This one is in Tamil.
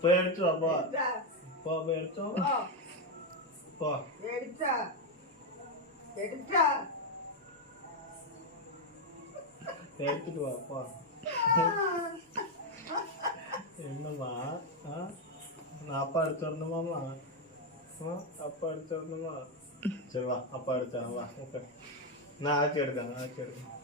போய் எடுத்து வா போ போ போய் எடுத்து வா போ எடுத்தா எடுத்தா எடுத்துட்டு வா போ என்னம்மா நான் அப்பா எடுத்து வரணுமாம்மா அப்பா எடுத்து வரணுமா சரி வா அப்பா எடுத்தேன் வா ஓகே நான் ஆக்கி எடுக்கேன்